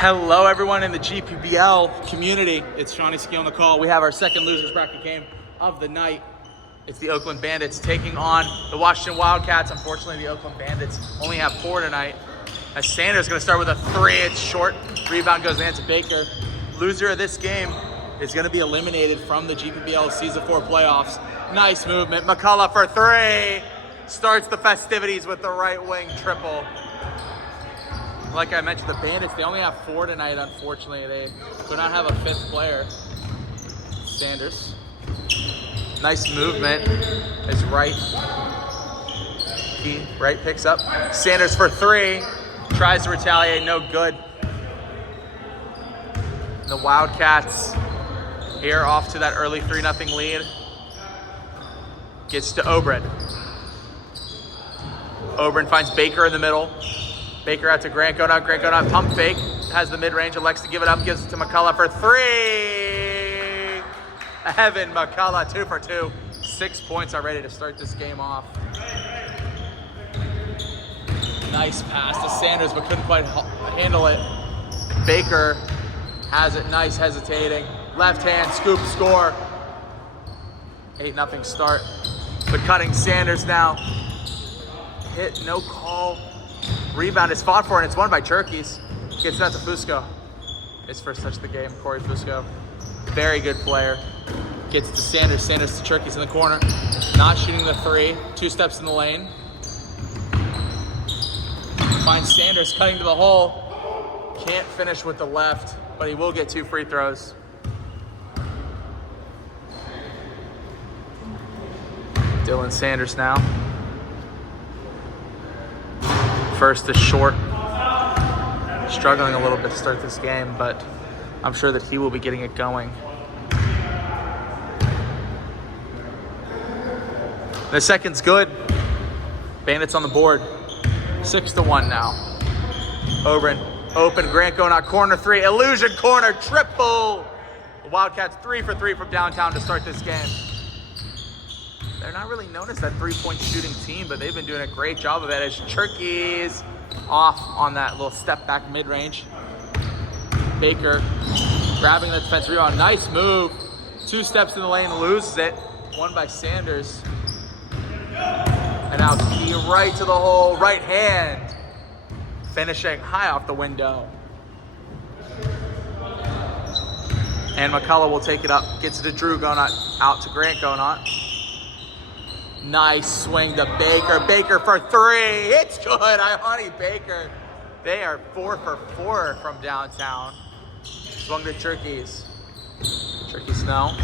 Hello, everyone in the GPBL community. It's Shawnee Ski on the call. We have our second losers bracket game of the night. It's the Oakland Bandits taking on the Washington Wildcats. Unfortunately, the Oakland Bandits only have 4 tonight. As Sanders is going to start with a 3. It's short. Rebound goes in to Baker. Loser of this game is going to be eliminated from the GPBL Season 4 playoffs. Nice movement. McCullough for 3. Starts the festivities with the right wing triple. Like I mentioned, the Bandits, they only have 4 tonight, unfortunately. They do not have a 5th player. Sanders. Nice movement. Is right. Right picks up. Sanders for 3. Tries to retaliate, no good. The Wildcats here off to that early 3-0 lead. Gets to Oberon. Oberon finds Baker in the middle. Baker out to Grant, going out, pump fake. Has the mid-range, elects to give it up, gives it to McCullough for 3. Evan McCullough, 2 for 2. 6 points already to start this game off. Nice pass to Sanders, but couldn't quite handle it. Baker has it, nice, hesitating. Left hand, scoop, score. 8-0 start. But cutting Sanders now. Hit, no call. Rebound is fought for, and it's won by Turkeys. Gets that to Fusco. His first touch of the game, Corey Fusco. Very good player. Gets to Sanders. Sanders to Turkeys in the corner. Not shooting the 3. 2 steps in the lane. Finds Sanders cutting to the hole. Can't finish with the left, but he will get 2 free throws. Dylan Sanders now. First is short. Struggling a little bit to start this game, but I'm sure that he will be getting it going. The second's good. Bandits on the board. 6-1 now. Oberon, open, Grant going out, corner 3, illusion corner, triple! The Wildcats 3 for 3 from downtown to start this game. They're not really known as that 3-point shooting team, but they've been doing a great job of it as Turkeys off on that little step back mid-range. Baker grabbing the defensive rebound. Nice move. 2 steps in the lane, loses it. Won by Sanders. And now Key right to the hole, right hand. Finishing high off the window. And McCullough will take it up. Gets it to Drew going out to Grant going on. Nice swing to Baker. Baker for 3. It's good. Honey Baker. They are 4 for 4 from downtown. Swung to Turkeys. Turkeys now.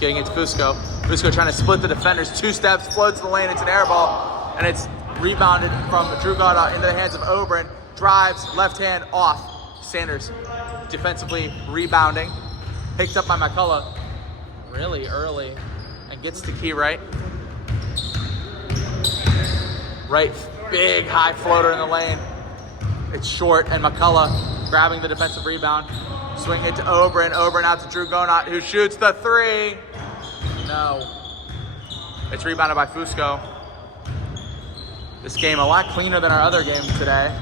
Getting it to Fusco. Fusco trying to split the defenders. 2 steps, floats to the lane. It's an air ball. And it's rebounded from Drew Goddard into the hands of Oberon. Drives, left hand off. Sanders defensively rebounding. Picked up by McCullough really early. And gets to Key right. Right, big high floater in the lane. It's short, and McCullough grabbing the defensive rebound. Swing it to Oberon. Oberon out to Drew Gonot, who shoots the 3. No. It's rebounded by Fusco. This game a lot cleaner than our other game today.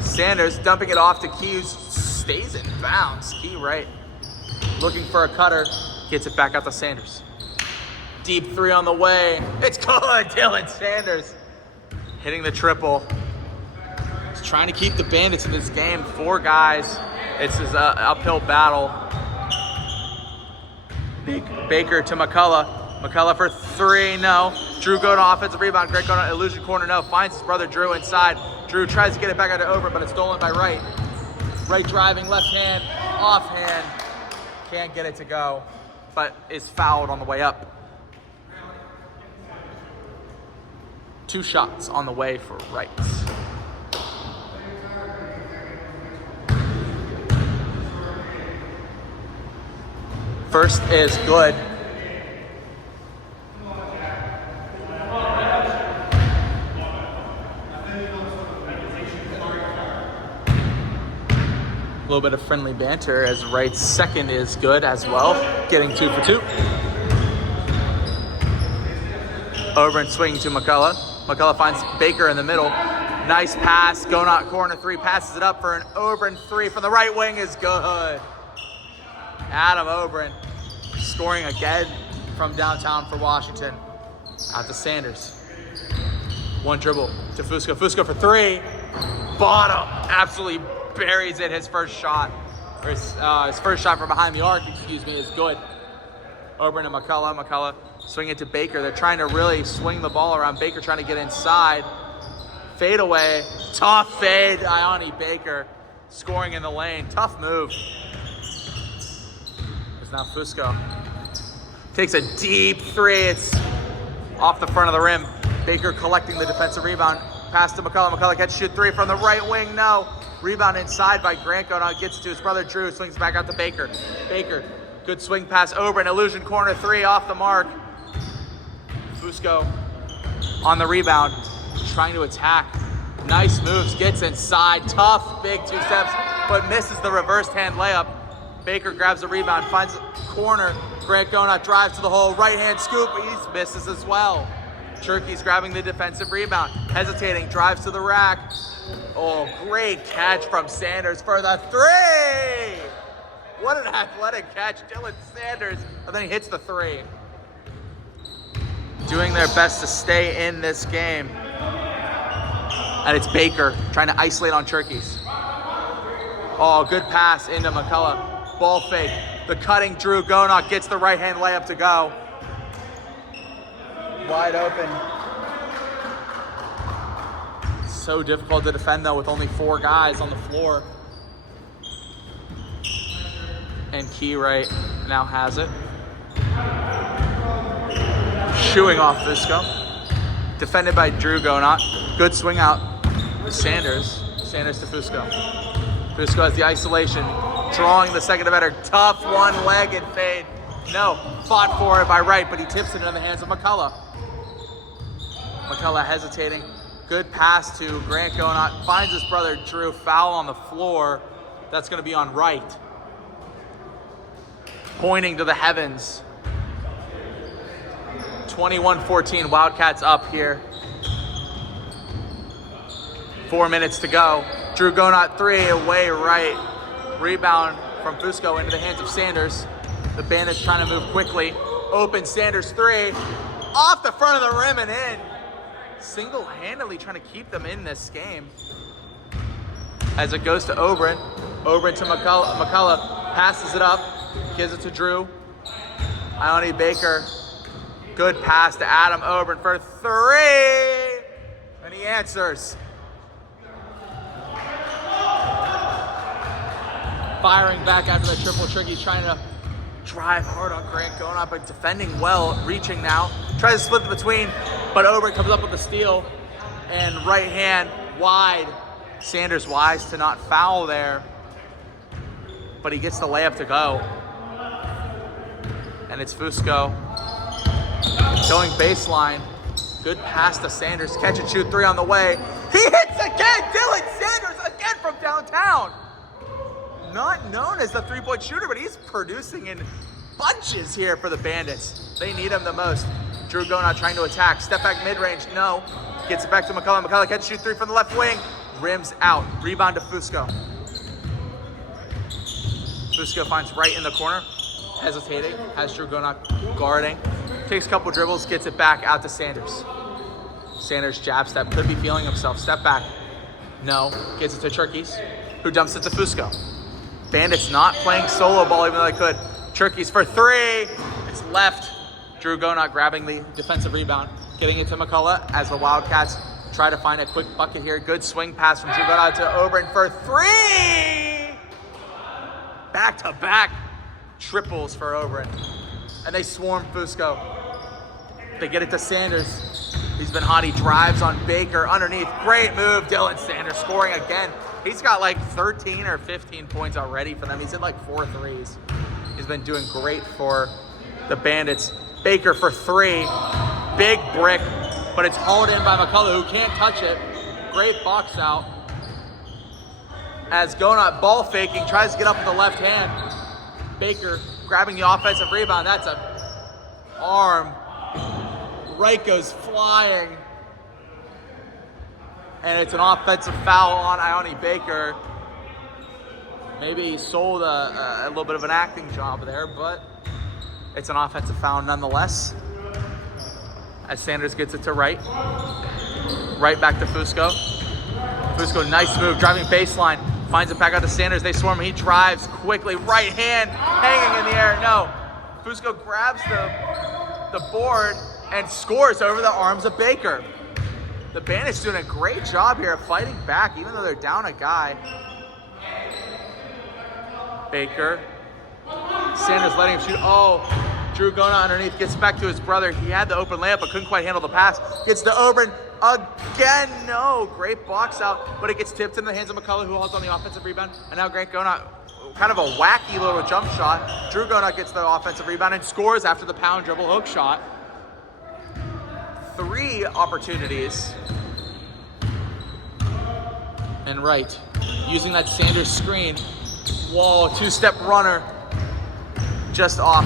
Sanders dumping it off to Key, who stays in bounds. Key right. Looking for a cutter. Gets it back out to Sanders. Deep 3 on the way. It's good, Dylan Sanders. Hitting the triple. He's trying to keep the Bandits in this game. 4 guys. It's his uphill battle. Baker to McCullough. McCullough for 3, no. Drew going to offensive rebound. Greg going to illusion corner, no. Finds his brother Drew inside. Drew tries to get it back out to Oberon, but it's stolen by Wright. Wright driving, left hand, off hand. Can't get it to go, but is fouled on the way up. 2 shots on the way for Wright. First is good. A little bit of friendly banter as Wright's second is good as well, getting 2 for 2. Oberon swinging to McCullough. McCullough finds Baker in the middle. Nice pass, Gonot corner three, passes it up for an Oberon three from the right wing is good. Adam Oberon scoring again from downtown for Washington. Out to Sanders. One dribble to Fusco. Fusco for three. Bottom. Absolutely buries it. His first shot. Or his first shot from behind the arc, is good. Oberon and McCullough. McCullough swing it to Baker. They're trying to really swing the ball around. Baker trying to get inside. Fade away. Tough fade. Ione Baker scoring in the lane. Tough move. There's now Fusco. Takes a deep three. It's off the front of the rim. Baker collecting the defensive rebound. Pass to McCullough. McCullough gets shoot three from the right wing. No. Rebound inside by Grant. Gonot gets it to his brother Drew. Swings back out to Baker. Baker. Good swing pass over an illusion corner three off the mark. Fusco on the rebound. Trying to attack. Nice moves. Gets inside. Tough big 2 steps. But misses the reversed hand layup. Baker grabs the rebound. Finds a corner. Grant Gonot drives to the hole. Right hand scoop. He misses as well. Turkey's grabbing the defensive rebound. Hesitating. Drives to the rack. Oh, great catch from Sanders for the three. What an athletic catch. Dylan Sanders. And then he hits the three. Doing their best to stay in this game. And it's Baker trying to isolate on Turkeys. Oh, good pass into McCullough. Ball fake. The cutting Drew Gonot gets the right hand layup to go. Wide open. So difficult to defend though with only 4 guys on the floor. And Keywright now has it. Shooing off Fusco. Defended by Drew Gonot. Good swing out. Sanders to Fusco. Fusco has the isolation. Drawing the second better. Tough one-legged fade. No, fought for it by Wright, but he tips it in the hands of McCullough. McCullough hesitating. Good pass to Grant Gonot. Finds his brother Drew. Foul on the floor. That's going to be on Wright. Pointing to the heavens. 21-14. Wildcats up here. 4 minutes to go. Drew Gonot three away right. Rebound from Fusco into the hands of Sanders. The Bandits trying to move quickly. Open Sanders three. Off the front of the rim and in. Single-handedly trying to keep them in this game. As it goes to Oberon. Oberon to McCullough. McCullough passes it up. Gives it to Drew. Ione Baker. Good pass to Adam Oberon for three. And he answers. Firing back after the triple trick. He's trying to drive hard on Grant Gonot, but defending well, reaching now. Tries to split the between, but Oberon comes up with the steal. And right hand wide. Sanders wise to not foul there. But he gets the layup to go. And it's Fusco. Going baseline. Good pass to Sanders. Catch and shoot three on the way. He hits again! Dylan Sanders again from downtown. Not known as the three-point shooter, but he's producing in bunches here for the Bandits. They need him the most. Drew Gonot trying to attack. Step back mid-range, no. Gets it back to McCullough. McCullough catch shoot three from the left wing. Rims out. Rebound to Fusco. Fusco finds Wright in the corner. Hesitating. Has Drew Gonot guarding. Takes a couple dribbles. Gets it back out to Sanders. Sanders jab step. Could be feeling himself. Step back. No. Gets it to Turkeys, who dumps it to Fusco. Bandits not playing solo ball even though they could. Turkeys for three. It's left. Drew Gonot grabbing the defensive rebound. Getting it to McCullough as the Wildcats try to find a quick bucket here. Good swing pass from Drew Gonot to Oberon for three. Back-to-back triples for Oberon. And they swarm Fusco. They get it to Sanders. He's been hot. He drives on Baker underneath. Great move. Dylan Sanders scoring again. He's got like 13 or 15 points already for them. He's hit like 4 threes. He's been doing great for the Bandits. Baker for three. Big brick, but it's hauled in by McCullough, who can't touch it. Great box out. As Gonot ball faking, tries to get up with the left hand. Baker grabbing the offensive rebound. That's a arm. Wright goes flying. and it's an offensive foul on Ione Baker. Maybe he sold a little bit of an acting job there, but it's an offensive foul nonetheless. As Sanders gets it to right back to Fusco. Fusco, nice move, driving baseline, finds it back out to Sanders. They swarm, he drives quickly, right hand hanging in the air. No, Fusco grabs the board and scores over the arms of Baker. The Bandits doing a great job here of fighting back, even though they're down a guy. Baker, Sanders letting him shoot. Oh, Drew Gona underneath, gets back to his brother. He had the open layup, but couldn't quite handle the pass. Gets to Oberon again. No, great box out, but it gets tipped in the hands of McCullough, who holds on the offensive rebound. And now Grant Gona, kind of a wacky little jump shot. Drew Gona gets the offensive rebound and scores after the pound dribble hook shot. 3 opportunities. And right, using that Sanders screen. Whoa, 2-step runner. Just off.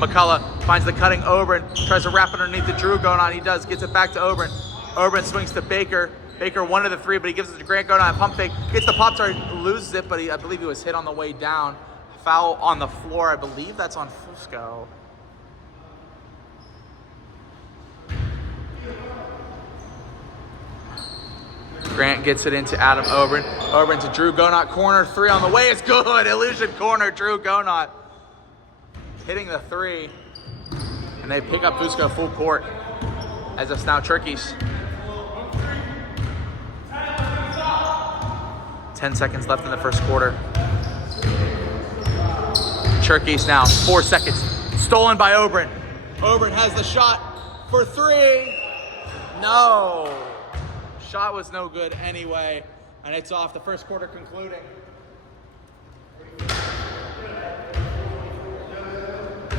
McCullough finds the cutting Oberon, tries to wrap it underneath the Drew Gona. He does, gets it back to Oberon. Oberon swings to Baker. Baker 1 of the 3, but he gives it to Grant Gona. Pump fake, gets the Pop-Tart, loses it, but I believe he was hit on the way down. Foul on the floor. I believe that's on Fusco. Grant gets it into Adam Oberon. Oberon to Drew Gonot. Corner 3 on the way. It's good. Illusion corner. Drew Gonot hitting the 3. And they pick up Fusco full court as it's now Turkeys. 10 seconds left in the first quarter. Turkeys now. 4 seconds. Stolen by Oberon. Oberon has the shot for 3. No. Shot was no good anyway, and it's off. The first quarter concluding.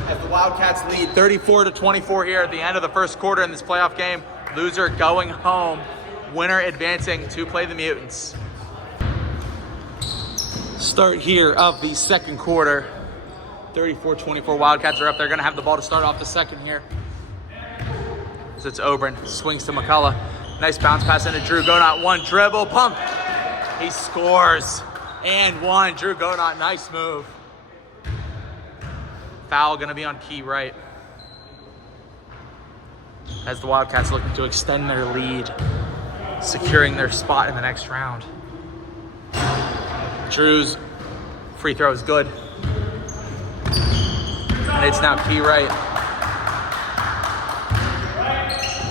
As the Wildcats lead 34-24 here at the end of the first quarter in this playoff game. Loser going home, winner advancing to play the Mutants. Start here of the second quarter. 34-24, Wildcats are up. They're gonna have the ball to start off the second here. So it's Oberon, swings to McCullough. Nice bounce pass into Drew Gonot. 1 dribble, pump. He scores. And 1. Drew Gonot, nice move. Foul gonna be on Key right. As the Wildcats looking to extend their lead, securing their spot in the next round. Drew's free throw is good. And it's now Key right.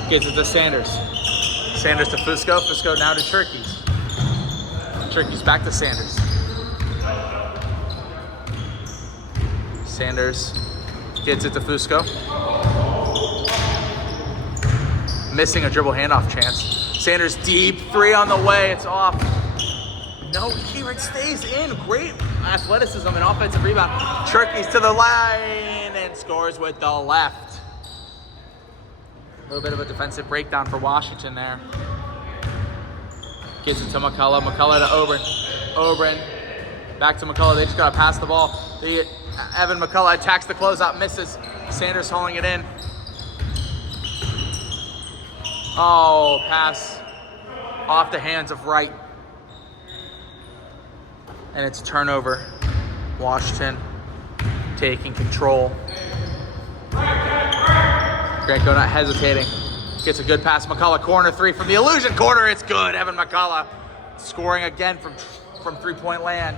Gets it to Sanders. Sanders to Fusco. Fusco now to Turkeys. Turkeys back to Sanders. Sanders gets it to Fusco. Missing a dribble handoff chance. Sanders deep 3 on the way. It's off. No, Keyrick stays in. Great athleticism and offensive rebound. Turkeys to the line and scores with the left. A little bit of a defensive breakdown for Washington there. Gets it to McCullough. McCullough to Oberon. Oberon back to McCullough. They just got to pass the ball. Evan McCullough attacks the closeout, misses. Sanders hauling it in. Oh, pass off the hands of Wright. And it's a turnover. Washington taking control. Grant Gonot hesitating. Gets a good pass. McCullough corner 3 from the illusion corner. It's good. Evan McCullough scoring again from 3-point land.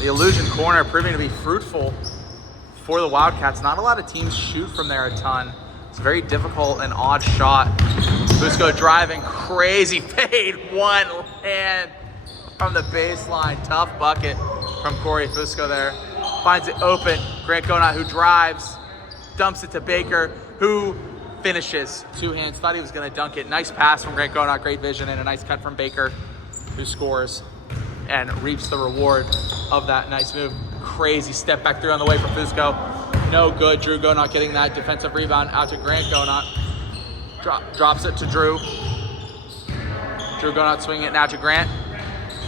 The illusion corner proving to be fruitful for the Wildcats. Not a lot of teams shoot from there a ton. It's a very difficult and odd shot. Fusco driving, crazy fade. 1 hand from the baseline. Tough bucket from Corey Fusco there. Finds it open. Grant Gonot, who drives, dumps it to Baker, who finishes. 2 hands, thought he was gonna dunk it. Nice pass from Grant Gonot, great vision, and a nice cut from Baker, who scores and reaps the reward of that nice move. Crazy step back 3 on the way from Fusco. No good. Drew Gonot getting that defensive rebound out to Grant Gonot. Drops it to Drew. Drew Gonot swinging it now to Grant.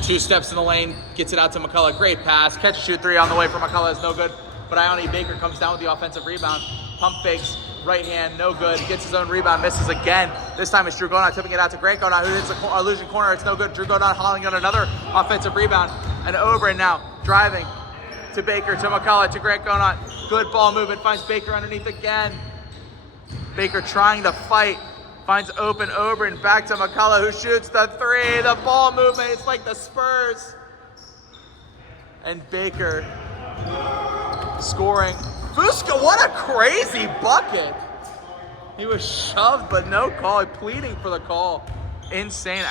2 steps in the lane, gets it out to McCullough. Great pass. Catch and shoot 3 on the way from McCullough is no good. But Ione Baker comes down with the offensive rebound. Pump fakes. Right hand, no good. Gets his own rebound, misses again. This time it's Drew Gonot tipping it out to Grant Gonot, who hits the illusion corner. It's no good. Drew Gonot hauling on another offensive rebound. And Oberon now driving to Baker, to McCullough, to Grant Gonot. Good ball movement, finds Baker underneath again. Baker trying to fight, finds open Oberon, back to McCullough, who shoots the three. The ball movement, it's like the Spurs. And Baker scoring. Fusco, what a crazy bucket. He was shoved, but no call. Pleading for the call. Insane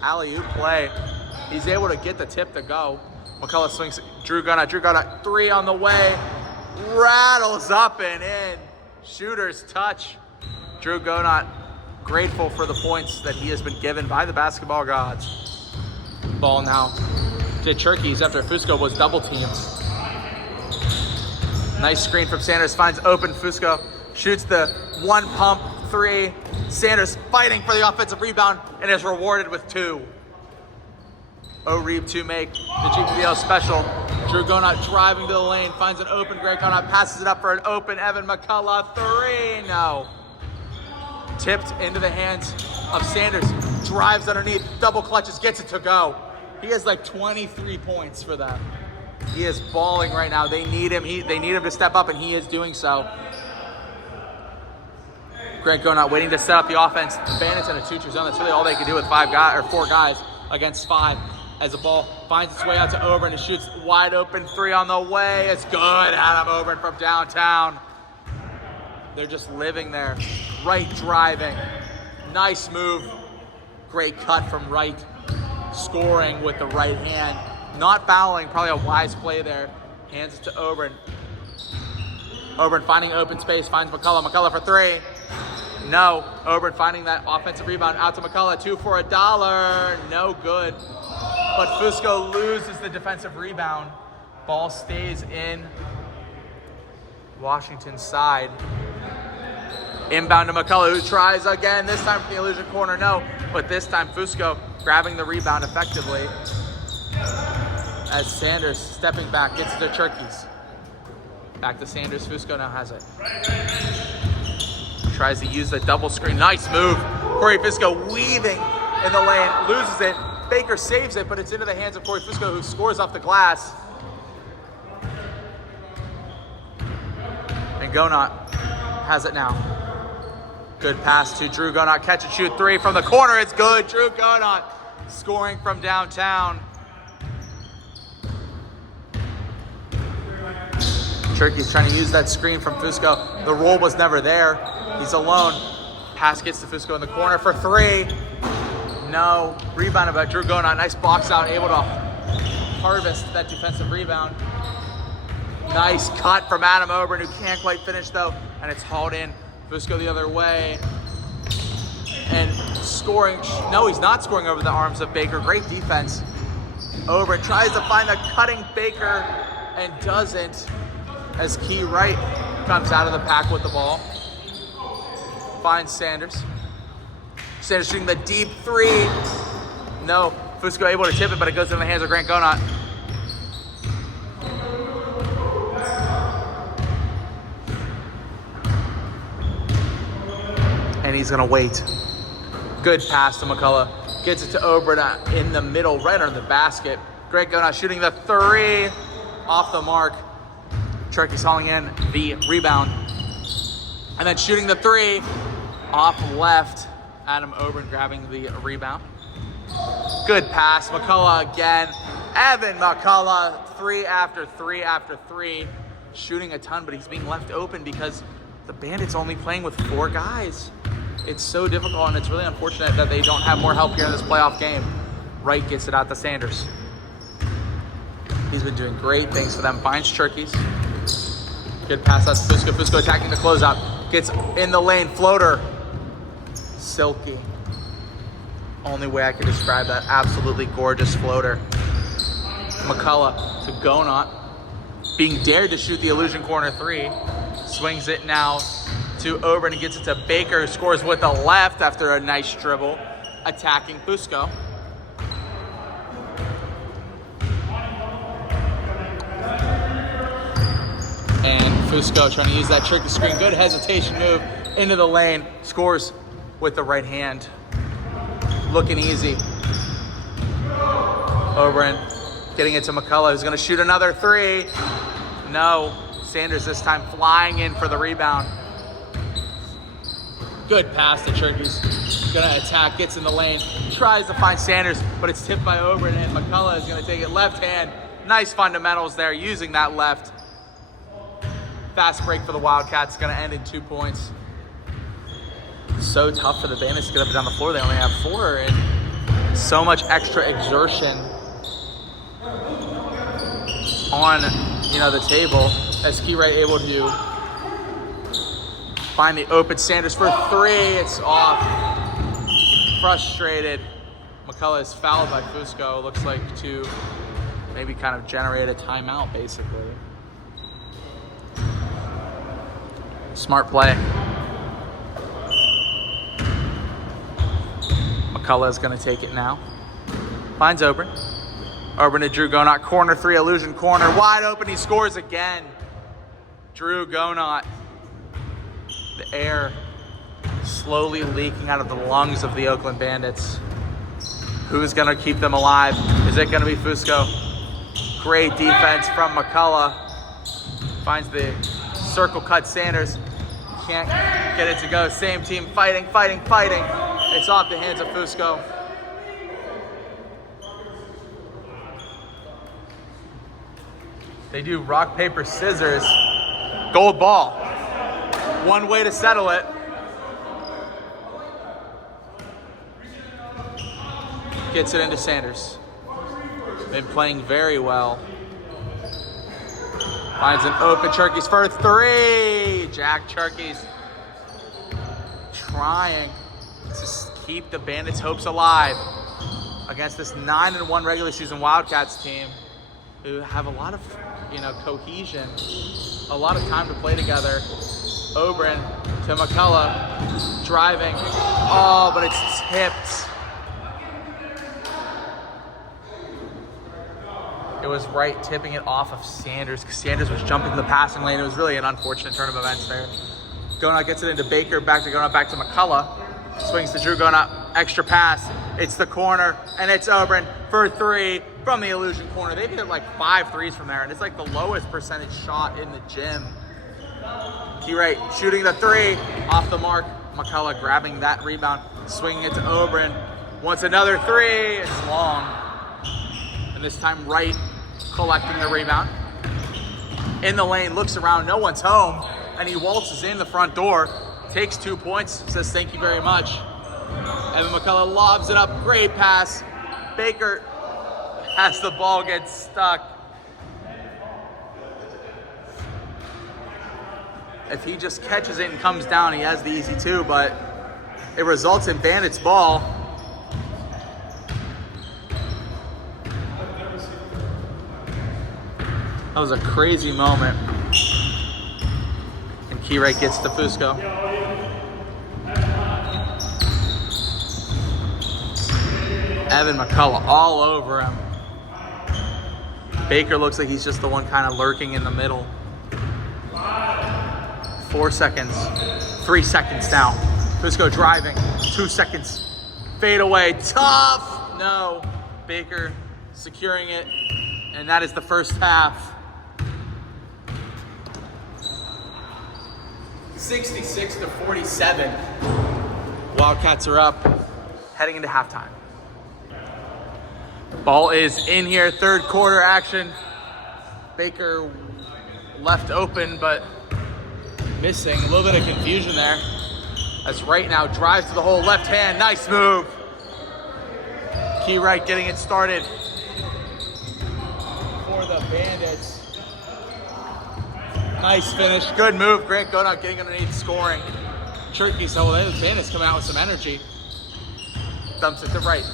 alley-oop play. He's able to get the tip to go. McCullough swings. Drew Gonot, three on the way. Rattles up and in. Shooter's touch. Drew Gonot grateful for the points that he has been given by the basketball gods. Ball now to Turkeys after Fusco was double teamed. Nice screen from Sanders, finds open Fusco, shoots the one pump three. Sanders fighting for the offensive rebound and is rewarded with two. O'Reeb to make the GPBL special. Drew Gonot driving to the lane, finds an open Grant Gonot, passes it up for an open Evan McCullough, three, no. Tipped into the hands of Sanders, drives underneath, double clutches, gets it to go. He has like 23 points for them. He is balling right now. They need him. They need him to step up, and he is doing so. Grant Gonot waiting to set up the offense. The Bandits in a 2-2 zone. That's really all they can do with four guys against five. As the ball finds its way out to Oberon and shoots wide open three on the way. It's good. Adam Oberon from downtown. They're just living there. Right driving. Nice move. Great cut from Wright. Scoring with the right hand. Not fouling, probably a wise play there. Hands it to Oberon. Oberon finding open space, finds McCullough. McCullough for three. No. Oberon finding that offensive rebound out to McCullough. Two for $1. No good. But Fusco loses the defensive rebound. Ball stays in Washington's side. Inbound to McCullough, who tries again. This time from the illusion corner, no. But this time Fusco grabbing the rebound effectively. As Sanders stepping back, gets to Turkeys. Back to Sanders, Fusco now has it. Tries to use the double screen, nice move. Corey Fusco weaving in the lane, loses it. Baker saves it, but it's into the hands of Corey Fusco, who scores off the glass. And Gonot has it now. Good pass to Drew Gonot, catch and shoot three from the corner, it's good. Drew Gonot scoring from downtown. Turkey's trying to use that screen from Fusco. The roll was never there. He's alone. Pass gets to Fusco in the corner for three. No. Rebounded by Drew Gonot. Nice box out, able to harvest that defensive rebound. Nice cut from Adam Oberon, who can't quite finish though, and it's hauled in. Fusco the other way. And scoring. No, he's not scoring over the arms of Baker. Great defense. Oberon tries to find the cutting Baker and doesn't. As Key Wright comes out of the pack with the ball. Finds Sanders. Sanders shooting the deep three. No. Fusco able to tip it, but it goes in the hands of Grant Gonot. And he's going to wait. Good pass to McCullough. Gets it to Oberon in the middle, right under the basket. Grant Gonot shooting the three. Off the mark. Turkey's hauling in the rebound. And then shooting the three off left. Adam Oberon grabbing the rebound. Good pass. McCullough again. Evan McCullough, three after three after three. Shooting a ton, but he's being left open because the Bandits only playing with four guys. It's so difficult, and it's really unfortunate that they don't have more help here in this playoff game. Wright gets it out to Sanders. He's been doing great things for them. Finds Turkeys. Good pass out to Fusco. Fusco attacking the closeout. Gets in the lane. Floater. Silky. Only way I can describe that. Absolutely gorgeous floater. McCullough to Gonot. Being dared to shoot the illusion corner three. Swings it now to Oberon and gets it to Baker, who scores with the left after a nice dribble. Attacking Fusco. And Fusco trying to use that tricky screen. Good hesitation move into the lane. Scores with the right hand. Looking easy. Oberon getting it to McCullough, who's going to shoot another three. No. Sanders this time flying in for the rebound. Good pass to Turkey's. Going to attack, gets in the lane, tries to find Sanders, but it's tipped by Oberon, and McCullough is going to take it left hand. Nice fundamentals there, using that left. Fast break for the Wildcats, going to end in 2 points. So tough for the Bandits to get up and down the floor. They only have 4, and so much extra exertion on, the table. As Keyright able to find the open Sanders for 3. It's off. Frustrated. McCullough is fouled by Fusco. Looks like to maybe kind of generate a timeout, basically. Smart play. McCullough is going to take it now. Finds Oberon. Oberon to Drew Gonot. Corner 3, illusion corner. Wide open. He scores again. Drew Gonot. The air slowly leaking out of the lungs of the Oakland Bandits. Who's going to keep them alive? Is it going to be Fusco? Great defense from McCullough. Finds the circle cut Sanders. Can't get it to go. Same team fighting. It's off the hands of Fusco. They do rock, paper, scissors. Gold ball. One way to settle it. Gets it into Sanders. Been playing very well. Finds an open Turkeys for 3. Jack Turkeys trying to keep the Bandits' hopes alive against this 9-1 regular season Wildcats team who have a lot of, cohesion, a lot of time to play together. Oberon to McCullough, driving. Oh, but it's tipped. It was right tipping it off of Sanders because Sanders was jumping the passing lane. It was really an unfortunate turn of events there. Gonot gets it into Baker, back to Gonot, back to McCullough. Swings to Drew Gonot, extra pass. It's the corner, and it's Oberon for 3 from the illusion corner. They've hit like 5 threes from there, and it's like the lowest percentage shot in the gym. Keyright shooting the 3 off the mark. McCullough grabbing that rebound, swinging it to Oberon. Wants another 3. It's long. And this time Wright collecting the rebound. In the lane, looks around, no one's home, and he waltzes in the front door. Takes 2 points, says thank you very much. Evan McCullough lobs it up, great pass. Baker has the ball, gets stuck. If he just catches it and comes down, he has the easy 2, but it results in Bandits ball. That was a crazy moment. And Keyright gets to Fusco. Evan McCullough all over him. Baker looks like he's just the one kind of lurking in the middle. 4 seconds. 3 seconds now. Fusco driving. 2 seconds. Fade away. Tough. No. Baker securing it. And that is the first half. 66-47. Wildcats are up. Heading into halftime. Ball is in here. Third quarter action. Baker left open, but missing. A little bit of confusion there. As Wright now drives to the hole, left hand, nice move. Keyright getting it started for the Bandits. Nice finish, good move. Grant Gonot getting underneath, scoring. Turkey, so the Bandits coming out with some energy. Dumps it to Wright.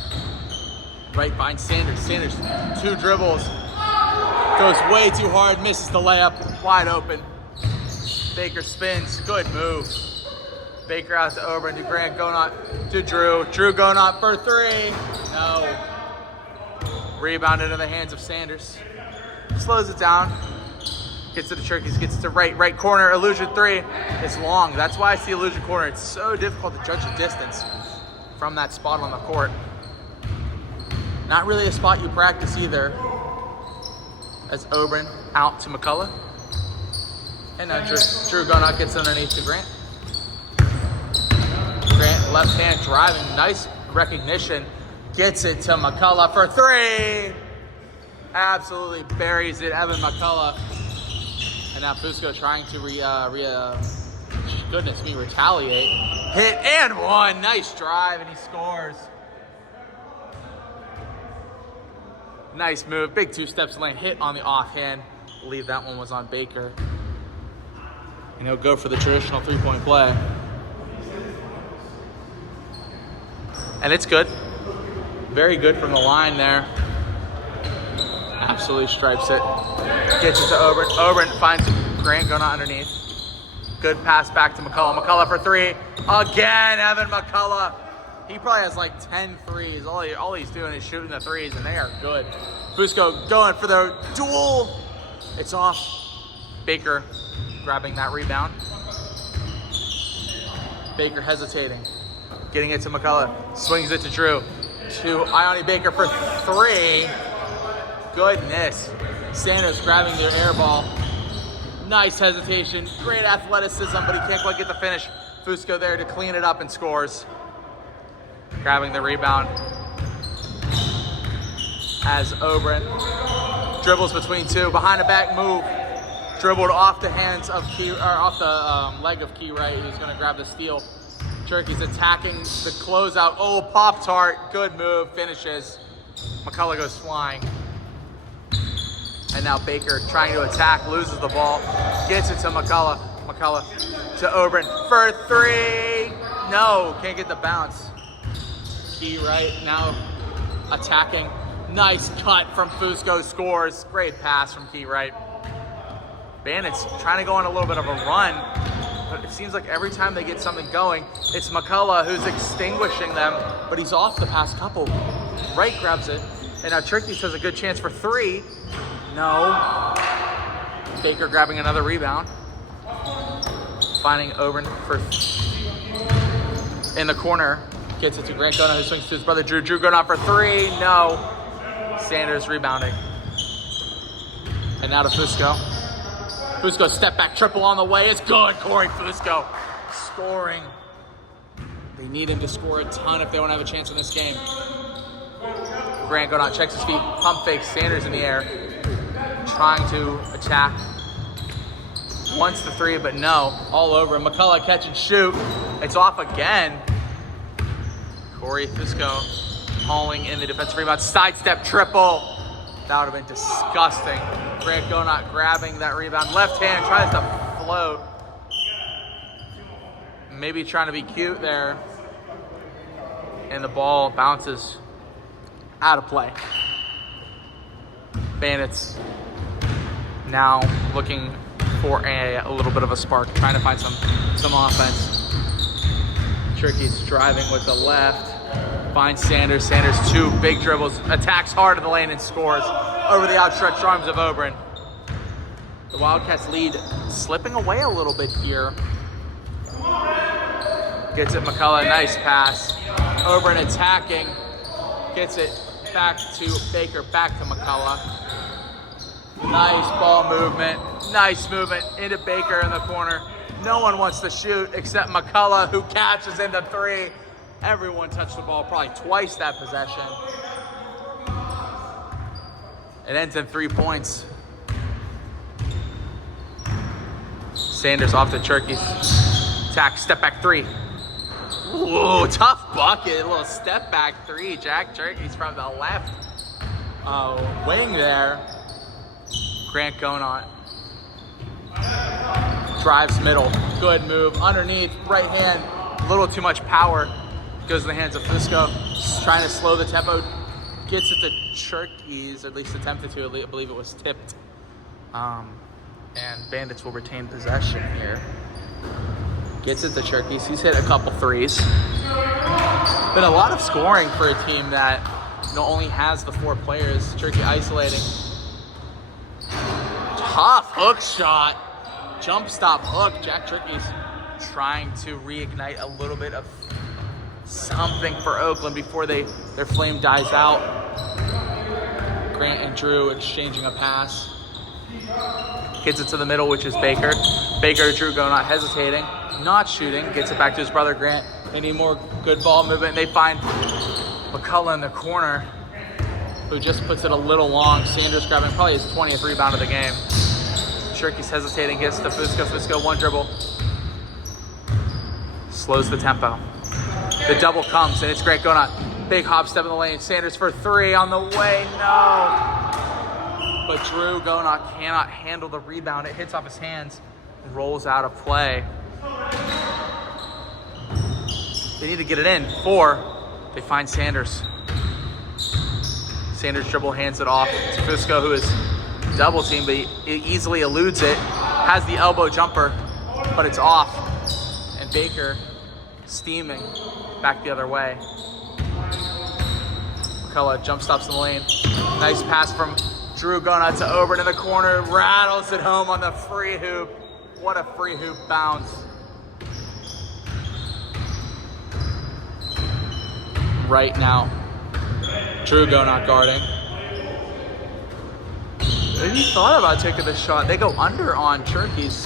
Wright finds Sanders. Sanders, 2 dribbles. Goes way too hard, misses the layup, wide open. Baker spins, good move. Baker out to Oberon to Grant Gonot to Drew. Drew Gonot for 3. No. Rebound into the hands of Sanders. Slows it down. Gets to the Turkeys, gets to right corner, illusion 3. It's long. That's why I see illusion corner. It's so difficult to judge the distance from that spot on the court. Not really a spot you practice either. As Oberon out to McCullough. And now Drew Gonot gets underneath to Grant. Grant, left hand driving, nice recognition. Gets it to McCullough for 3. Absolutely buries it, Evan McCullough. And now Fusco trying to retaliate. Hit and 1, nice drive, and he scores. Nice move, big 2 steps lane, hit on the offhand. I believe that one was on Baker. And he'll go for the traditional 3-point play. And it's good. Very good from the line there. Absolutely stripes it. Gets it to Oberon. Oberon finds Grant going underneath. Good pass back to McCullough. McCullough for 3. Again, Evan McCullough. He probably has like 10 threes. All he's doing is shooting the threes, and they are good. Fusco going for the duel. It's off. Baker grabbing that rebound. Baker hesitating. Getting it to McCullough. Swings it to Drew. To Ione Baker for 3. Goodness. Sanders grabbing the air ball. Nice hesitation. Great athleticism, but he can't quite get the finish. Fusco there to clean it up and scores. Grabbing the rebound. As Oberon dribbles between 2. Behind the back move. Dribbled off the hands of Key, or off the leg of Key Wright, who's going to grab the steal. Turkey's attacking the closeout. Oh, Pop-Tart. Good move. Finishes. McCullough goes flying. And now Baker trying to attack. Loses the ball. Gets it to McCullough. McCullough to Oberon for 3. No. Can't get the bounce. Key Wright now attacking. Nice cut from Fusco. Scores. Great pass from Key Wright. Bandits trying to go on a little bit of a run. But it seems like every time they get something going, it's McCullough who's extinguishing them, but he's off the past couple. Wright grabs it, and now Turkey's has a good chance for 3. No. Baker grabbing another rebound. Finding Oberon in the corner. Gets it to Grant Gonot, who swings to his brother Drew. Drew Gonot for 3. No. Sanders rebounding. And now to Fusco. Fusco step back triple on the way. It's good. Corey Fusco scoring. They need him to score a ton if they want to have a chance in this game. Grant Gonot checks his feet. Pump fake. Sanders in the air. Trying to attack. Wants the 3, but no. All over. McCullough catch and shoot. It's off again. Corey Fusco hauling in the defensive rebound. Sidestep triple. That would have been disgusting. Grant Gonot grabbing that rebound. Left hand tries to float. Maybe trying to be cute there. And the ball bounces out of play. Bandits now looking for a little bit of a spark. Trying to find some offense. Turkey's driving with the left. Finds Sanders. Sanders 2 big dribbles. Attacks hard in the lane and scores over the outstretched arms of Oberon. The Wildcats lead slipping away a little bit here. Gets it McCullough. Nice pass. Oberon attacking. Gets it back to Baker. Back to McCullough. Nice ball movement. Nice movement into Baker in the corner. No one wants to shoot except McCullough, who catches in the 3. Everyone touched the ball probably twice that possession. It ends in 3 points. Sanders off to Turkey's. Attack, step back 3. Ooh, tough bucket. A little step back 3. Jack Turkey's from the left wing there. Grant Gonot. Drives middle. Good move. Underneath, right hand. A little too much power. Goes in the hands of Fusco. Trying to slow the tempo. Gets it to Turkeys, at least attempted to. I believe it was tipped. And Bandits will retain possession here. Gets it to Turkeys. He's hit a couple 3s. Been a lot of scoring for a team that only has the 4 players. Turkey isolating. tough hook shot. Jump stop hook. Jack Turkey's trying to reignite a little bit of something for Oakland before their flame dies out. Grant and Drew exchanging a pass. Gets it to the middle, which is Baker. Baker to Drew, go not hesitating, not shooting. Gets it back to his brother Grant. They need more good ball movement. They find McCullough in the corner, who just puts it a little long. Sanders grabbing probably his 20th rebound of the game. Turkey's hesitating, gets to Fusco. Fusco, one dribble. Slows the tempo. The double comes, and it's Grant Gonot. Big hop step in the lane. Sanders for three on the way. No. But Drew Gonot cannot handle the rebound. It hits off his hands and rolls out of play. They need to get it in. 4. They find Sanders. Sanders dribble hands it off to Fusco, who is double team, but he easily eludes it. Has the elbow jumper, but it's off. And Baker steaming back the other way. McCullough jump stops in the lane. Nice pass from Drew Gonot to Oberyn in the corner. Rattles it home on the free hoop. What a free hoop bounce. Right now, Drew Gonot guarding. Maybe he thought about taking the shot. They go under on Turkey's.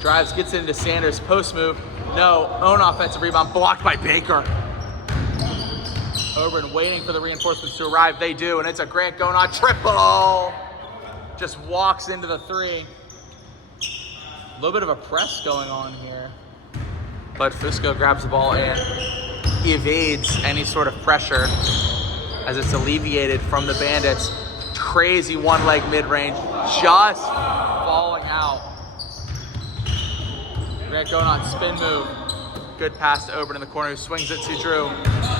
Drives, gets it into Sanders. Post move. No. Own offensive rebound. Blocked by Baker. Oberyn waiting for the reinforcements to arrive. They do, and it's a Grant Gonot triple. Just walks into the three. A little bit of a press going on here. But Fusco grabs the ball and evades any sort of pressure as it's alleviated from the Bandits. Crazy one-leg mid-range, just falling out. Grant Gonot spin move. Good pass to Oberyn in the corner, who swings it to Drew.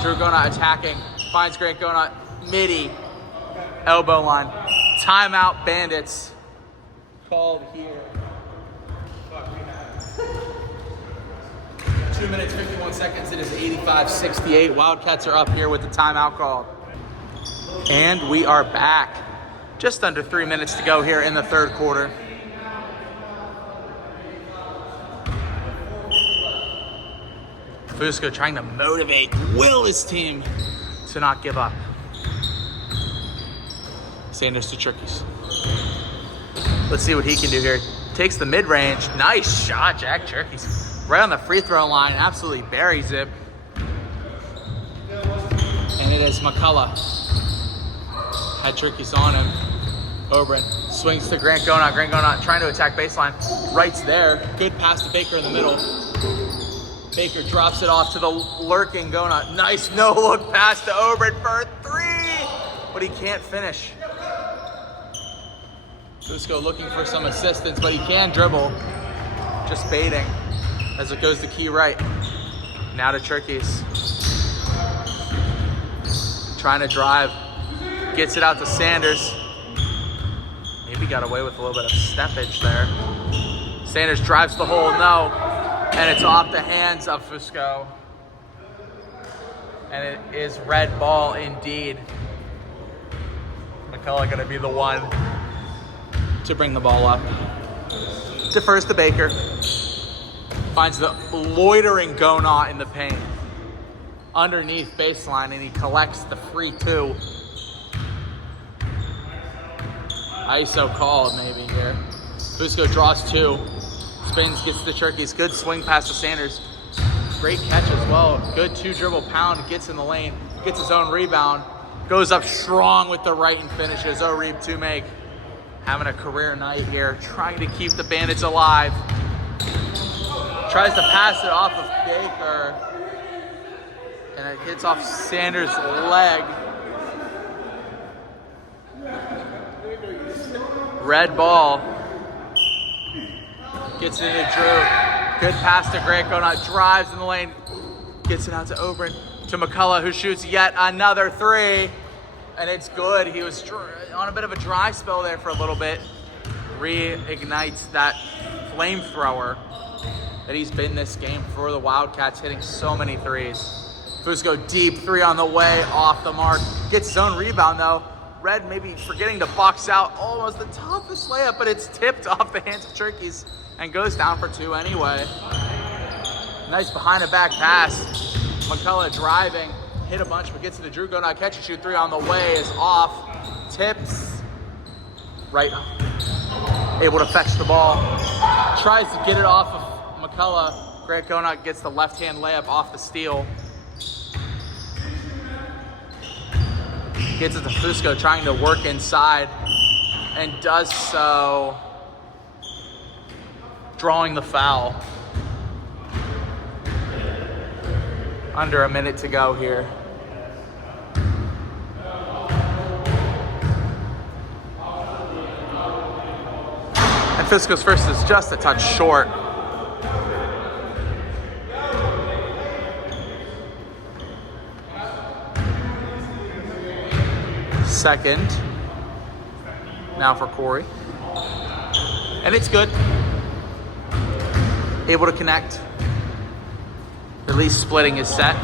Drew Gonot attacking, finds Grant Gonot midi, elbow line. Timeout, Bandits. Called here. 2 minutes, 51 seconds. It is 85-68. Wildcats are up here with the timeout call. And we are back. Just under 3 minutes to go here in the third quarter. Fusco trying to will his team to not give up. Sanders to Turkeys. Let's see what he can do here. Takes the mid-range. Nice shot, Jack Turkeys. Right on the free throw line. Absolutely buries it. And it is McCullough. Had Turkeys on him. Oberyn swings to Grant Gonot. Grant Gonot trying to attack baseline. Right's there. Good pass to Baker in the middle. Baker drops it off to the lurking Gonot. Nice no-look pass to Oberyn for three. But he can't finish. Fusco looking for some assistance, but he can dribble. Just baiting as it goes to key right. Now to Turkeys. Trying to drive. Gets it out to Sanders. Maybe got away with a little bit of steppage there. Sanders drives the hole, no. And it's off the hands of Fusco. And it is red ball indeed. McCullough gonna be the one to bring the ball up. Defers to Baker. Finds the loitering Gonot in the paint. Underneath baseline, and he collects the free two. ISO called maybe here. Fusco draws two. Spins, gets the Turkeys. Good swing pass to Sanders. Great catch as well. Good 2-dribble pound. Gets in the lane. Gets his own rebound. Goes up strong with the right and finishes. O'Reeb to make. Having a career night here. Trying to keep the Bandits alive. Tries to pass it off of Baker. And it hits off Sanders' leg. Red ball. Gets it into Drew. Good pass to Grant Gonot. Drives in the lane. Gets it out to Oberyn. To McCullough, who shoots yet another three. And it's good. He was on a bit of a dry spell there for a little bit. Reignites that flamethrower that he's been this game for the Wildcats, hitting so many threes. Fusco deep, three on the way, off the mark. Gets his own rebound though. Red maybe forgetting to box out almost the toughest layup, but it's tipped off the hands of Turkeys and goes down for 2 anyway. Nice behind the back pass. McCullough driving, hit a bunch, but gets to the Drew Go Not Catch and Shoot 3 on the way, is off, tips, right, able to fetch the ball, tries to get it off of McCullough. Grant Gonot gets the left-hand layup off the steal. Gets it to Fusco, trying to work inside, and does so, drawing the foul. Under a minute to go here. And Fusco's first is just a touch short. Second, now for Corey. And it's good. Able to connect. At least splitting his set.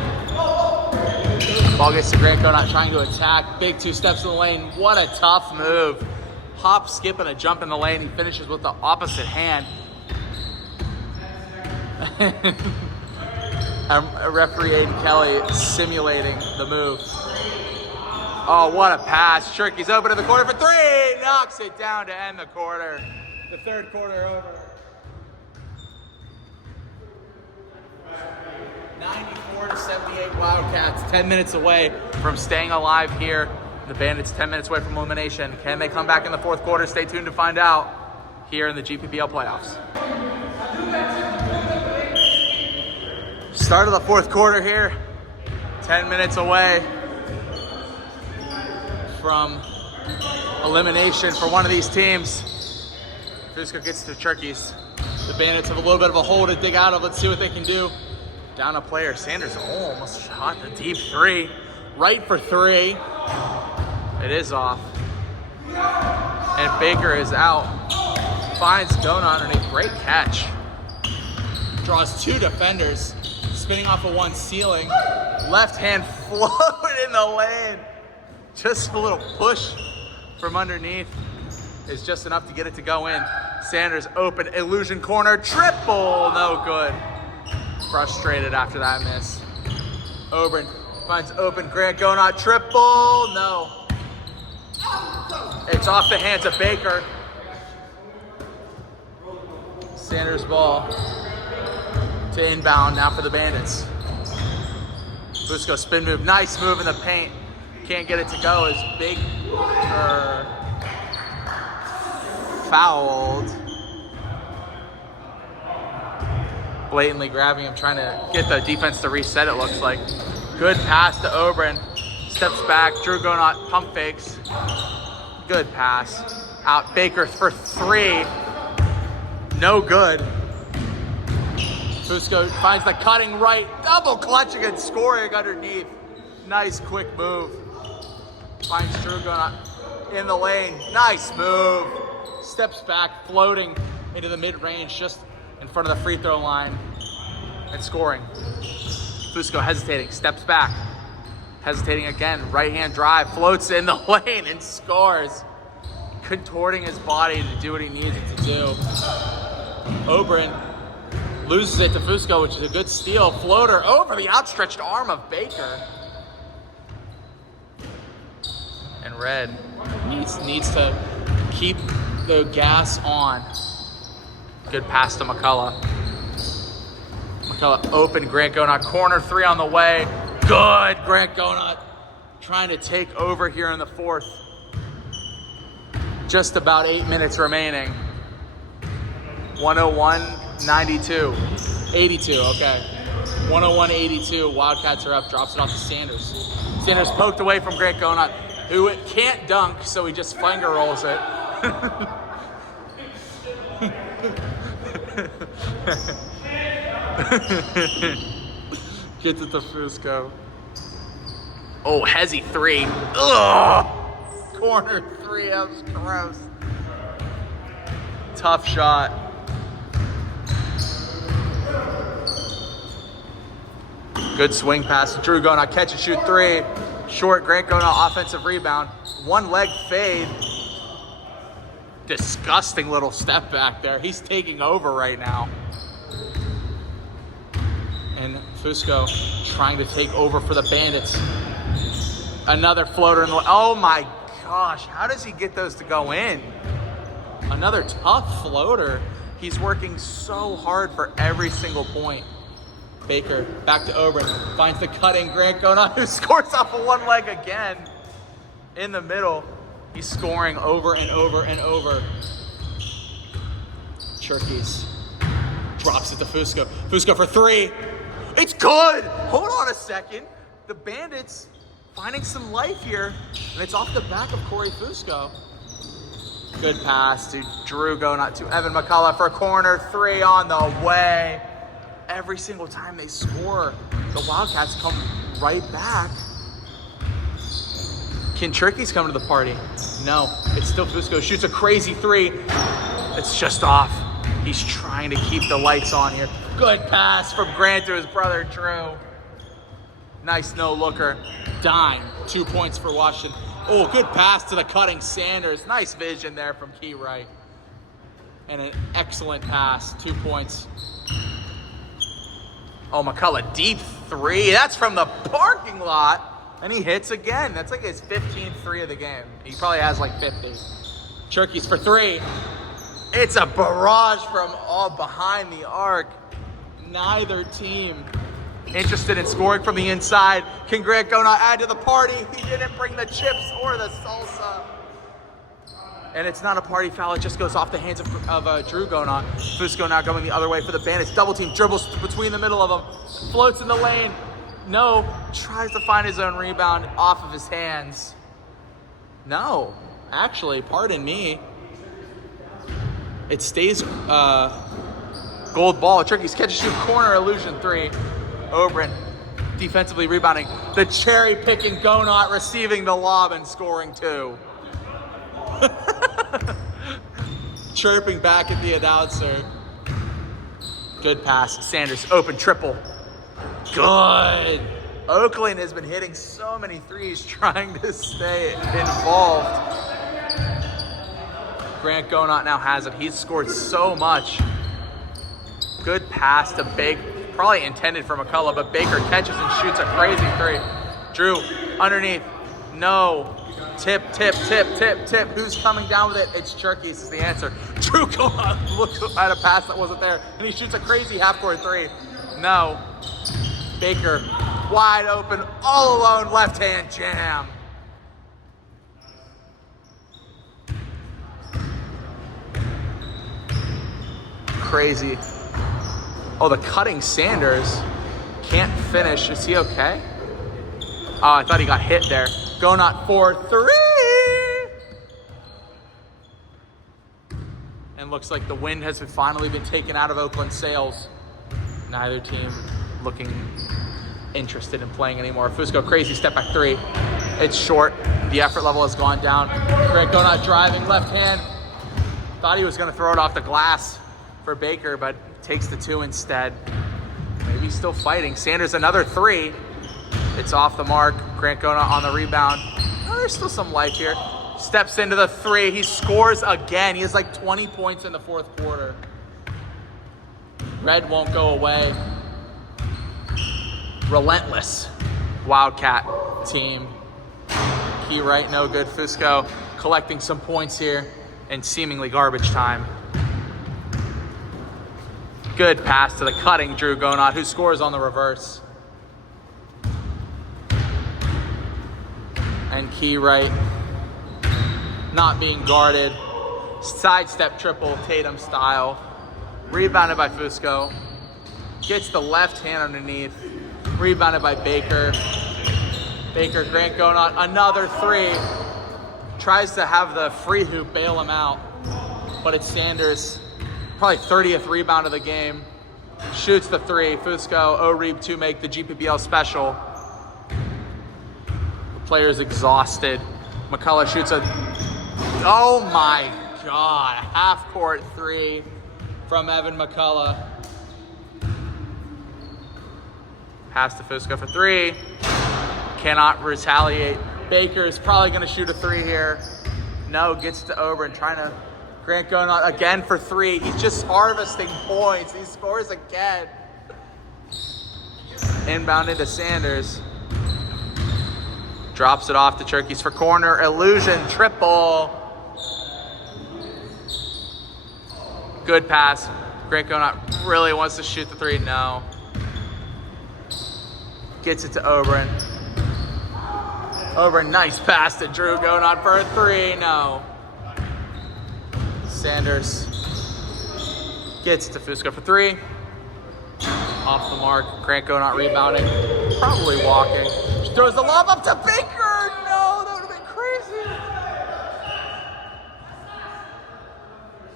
Ball gets to Grant Gonot trying to attack. Big 2 steps in the lane. What a tough move. Hop, skip, and a jump in the lane. He finishes with the opposite hand. Referee Aiden Kelly simulating the move. Oh, what a pass. Turkey's open in the corner for 3. Knocks it down to end the quarter. The third quarter over. 94-78 Wildcats. 10 minutes away from staying alive here. The Bandits 10 minutes away from elimination. Can they come back in the fourth quarter? Stay tuned to find out here in the GPBL playoffs. Start of the fourth quarter here. 10 minutes away from elimination for one of these teams. Fusco gets to Turkeys. The Bandits have a little bit of a hole to dig out of. Let's see what they can do. Down a player. Sanders almost shot the deep 3. Right for 3. It is off. And Baker is out. Finds Gonot underneath. Great catch. Draws 2 defenders. Spinning off of 1 ceiling. Left hand float in the lane. Just a little push from underneath is just enough to get it to go in. Sanders open, illusion corner, triple, no good. Frustrated after that miss. Oberon finds open, Grant Gonot, triple, no. It's off the hands of Baker. Sanders ball to inbound now for the Bandits. Fusco spin move, nice move in the paint. Can't get it to go as Baker fouled. Blatantly grabbing him, trying to get the defense to reset, it looks like. Good pass to Oberon. Steps back, Drew Gonot pump fakes. Good pass. Out Baker for 3. No good. Fusco finds the cutting right. Double clutching and scoring underneath. Nice quick move. Finds Drew Gonot in the lane. Nice move. Steps back, floating into the mid-range, just in front of the free throw line, and scoring. Fusco hesitating, steps back. Hesitating again, right-hand drive, floats in the lane and scores. Contorting his body to do what he needs it to do. Oberon loses it to Fusco, which is a good steal. Floater over the outstretched arm of Baker. And Red needs to keep the gas on. Good pass to McCullough. McCullough open, Grant Gonot, corner 3 on the way. Good, Grant Gonot trying to take over here in the fourth. Just about 8 minutes remaining. 101-92. 82, okay. 101-82, Wildcats are up, drops it off to Sanders. Sanders poked away from Grant Gonot, who can't dunk, so he just finger rolls it. Gets it to Fusco. Oh, Hezzy 3. Ugh! Corner 3, that was gross. Tough shot. Good swing pass. Drew Gonot catch and shoot 3. Short, Grant going on offensive rebound. One leg fade. Disgusting little step back there. He's taking over right now. And Fusco trying to take over for the Bandits. Another floater in the, oh my gosh, how does he get those to go in? Another tough floater. He's working so hard for every single point. Baker back to Oberon, finds the cutting, Grant going on, who scores off of one leg again. In the middle, he's scoring over and over and over. Cherkis drops it to Fusco. Fusco for three. It's good. Hold on a second. The Bandits finding some life here, and it's off the back of Corey Fusco. Good pass to Drew going out to Evan McCullough for a corner three on the way. Every single time they score, the Wildcats come right back. Can Cherkis come to the party? No, it's still Fusco. Shoots a crazy three. It's just off. He's trying to keep the lights on here. Good pass from Grant to his brother, Drew. Nice no-looker. Dime. 2 points for Washington. Oh, good pass to the cutting Sanders. Nice vision there from Key Wright. And an excellent pass. 2 points. Oh, McCullough, deep three. That's from the parking lot. And he hits again. That's like his 15th three of the game. He probably has like 50. Cherkis for three. It's a barrage from all behind the arc. Neither team interested in scoring from the inside. Can Grant Gona add to the party? He didn't bring the chips or the salsa. And it's not a party foul. It just goes off the hands of Drew Gona. Fusco now going the other way for the Bandits. Double team, dribbles between the middle of them. Floats in the lane. No. Tries to find his own rebound off of his hands. No. Actually, pardon me. It stays gold ball. Cherkis catch and shoot corner, illusion three. Oberon defensively rebounding. The cherry picking Gonot receiving the lob and scoring two. Chirping back at the announcer. Good pass. Sanders open triple. Good. Oakland has been hitting so many threes trying to stay involved. Grant Gonot now has it. He's scored so much. Good pass to Baker. Probably intended for McCullough, but Baker catches and shoots a crazy three. Drew, underneath. No. Tip, tip, tip, tip, tip. Who's coming down with it? It's Cherkis is the answer. Drew Gonot looks at a pass that wasn't there, and he shoots a crazy half-court three. No. Baker, wide open, all alone, left-hand jam. Crazy. Oh, the cutting Sanders can't finish. Is he okay? Oh, I thought he got hit there. Gonot for three. And looks like the wind has finally been taken out of Oakland's sails. Neither team looking interested in playing anymore. Fusco, crazy step back three. It's short. The effort level has gone down. Grant Gonot driving left hand. Thought he was going to throw it off the glass for Baker, but takes the two instead. Maybe he's still fighting. Sanders, another three. It's off the mark. Grant Gonot on the rebound. Oh, there's still some life here. Steps into the three. He scores again. He has like 20 points in the fourth quarter. Red won't go away. Relentless Wildcat team. Key Wright, no good. Fusco collecting some points here in seemingly garbage time. Good pass to the cutting Drew Gonot, who scores on the reverse. And Key Wright not being guarded. Sidestep triple, Tatum style. Rebounded by Fusco. Gets the left hand underneath. Rebounded by Baker. Baker, Grant Gonot, another three. Tries to have the free hoop bail him out. But it's Sanders. Probably 30th rebound of the game. Shoots the three. Fusco, O-Reeb to make the GPBL special. The player's exhausted. McCullough shoots a, oh my God, half-court three from Evan McCullough. Pass to Fusco for three. cannot retaliate. Baker is probably going to shoot a 3 here. No, gets to Oberon, trying to. Grant going on again for 3. He's just harvesting points. He scores again. Inbound into Sanders. Drops it off to Turkeys for corner. Illusion, triple. Good pass. Grant Gonot really wants to shoot the 3. No. Gets it to Oberon. Oberon, nice pass to Drew Gonot for a 3. No. Sanders gets to Fusco for 3. Off the mark. Grant Gonot rebounding. Probably walking. She throws the lob up to Baker. No, that would have been crazy.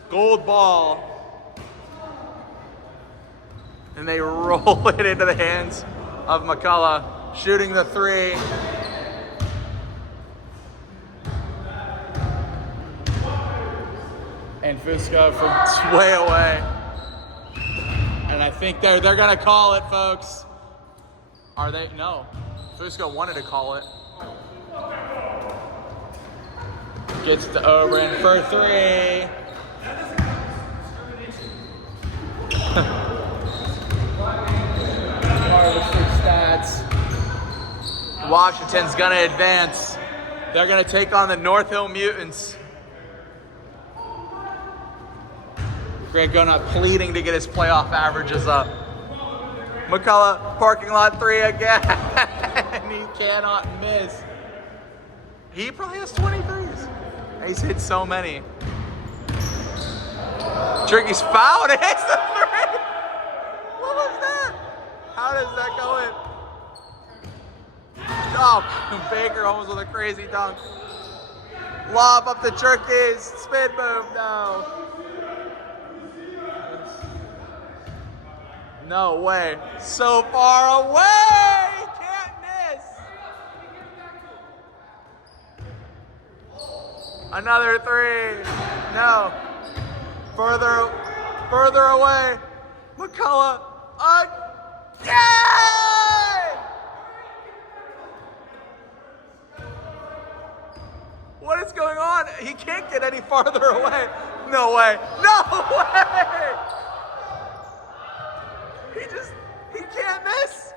Gold ball. And they roll it into the hands of McCullough. Shooting the 3. And Fusco from way away. And I think they're gonna call it, folks. Are they? No. Fusco wanted to call it. Gets it to Oberon for 3. Harvesting stats. Washington's gonna advance. They're gonna take on the North Hill Mutants. Grant Gonot pleading to get his playoff averages up. McCullough, parking lot 3 again. He cannot miss. He probably has 23s. He's hit so many. Turkey's fouled. It hits the 3. What was that? How does that go in? Oh, Baker almost with a crazy dunk. Lob up the Turkeys. Spin move. No. No way. So far away. Can't miss. Another 3. No. Further away. McCullough again. What is going on? He can't get any farther away. No way. No way. He can't miss.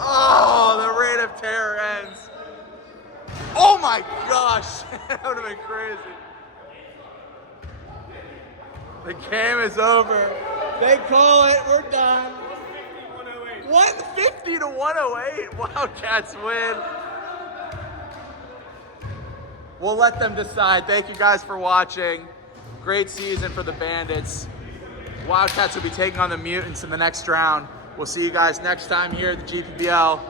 Oh, the reign of terror ends. Oh my gosh, that would have been crazy. The game is over. They call it, we're done. 150 to 108, Wildcats win. We'll let them decide. Thank you guys for watching. Great season for the Bandits. Wildcats will be taking on the Mutants in the next round. We'll see you guys next time here at the GPBL.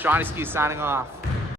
Shawnee Ski signing off.